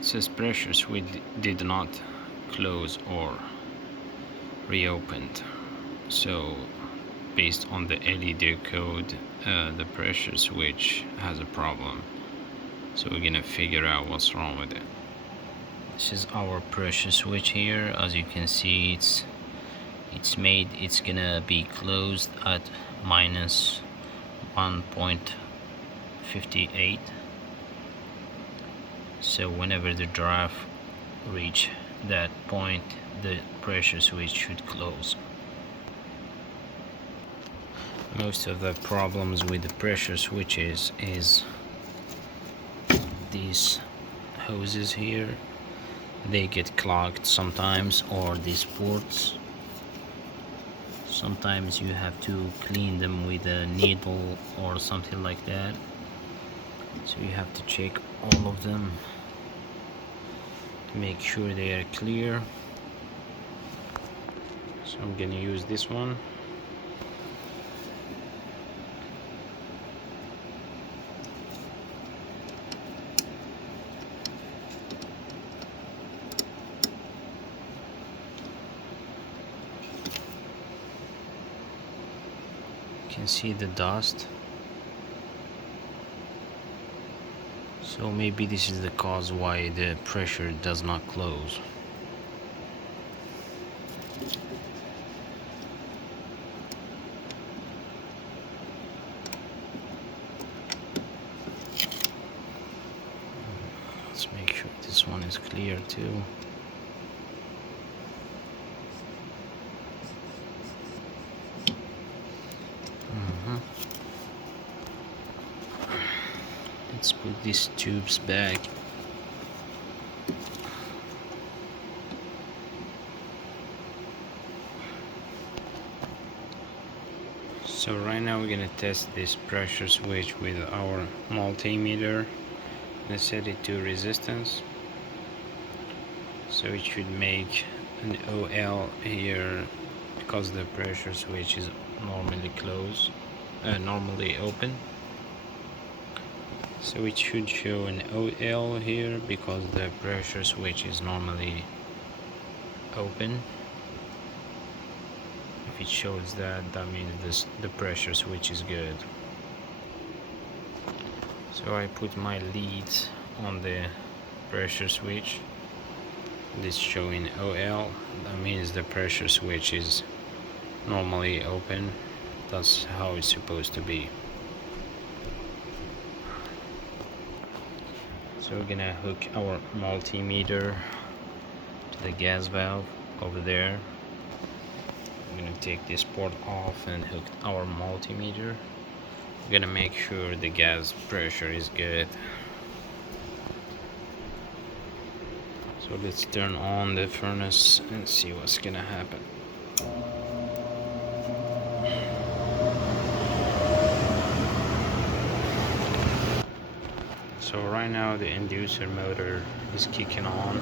It says pressure switch did not close or reopened. So based on the LED code, the pressure switch has a problem. So we're gonna figure out what's wrong with it. This is our pressure switch here. As you can see, it's gonna be closed at minus 1.58. So whenever the draft reach that point, the pressure switch should close. Most of the problems with the pressure switches is these hoses here, they get clogged sometimes, or these ports. Sometimes you have to clean them with a needle or something like that. So you have to check all of them to make sure they are clear. So I'm gonna use this one. You can see the dust. So maybe this is the cause why the pressure does not close. Let's make sure this one is clear too. Let's put these tubes back. So right now we're gonna test this pressure switch with our multimeter. Let's set it to resistance. So it should make an OL here because the pressure switch is normally closed, normally open. So it should show an OL here because the pressure switch is normally open. If it shows that, that means the pressure switch is good. So I put my leads on the pressure switch. This showing OL, that means the pressure switch is normally open. That's how it's supposed to be. So we're gonna hook our multimeter to the gas valve over there. I'm gonna take this port off and hook our multimeter. We're gonna make sure the gas pressure is good. So let's turn on the furnace and see what's gonna happen. So right now the inducer motor is kicking on.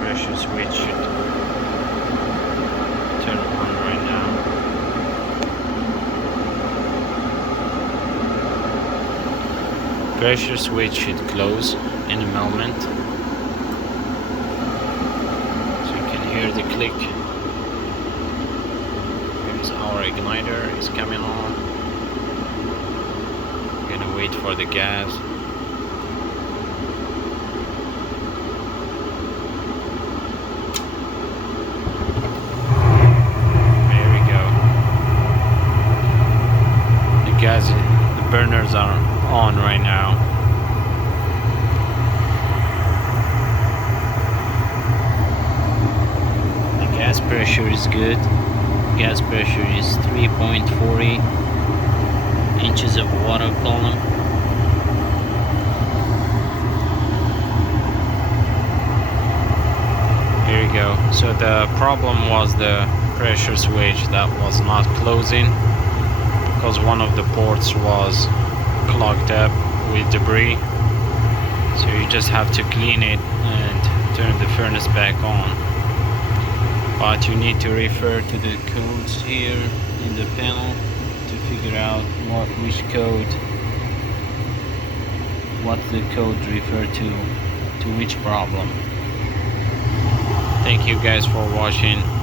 Pressure switch should turn on right now. Pressure switch should close in a moment. So you can hear the click. Here's our igniter, it's coming on. Gonna wait for the gas. There we go. The burners are on right now. The gas pressure is good. Gas pressure is 3.40 inches of water column. Here we go. So the problem was the pressure switch that was not closing because one of the ports was clogged up with debris. So you just have to clean it and turn the furnace back on. But you need to refer to the codes here in the panel to figure out which code what the code refer to which problem. Thank you guys for watching.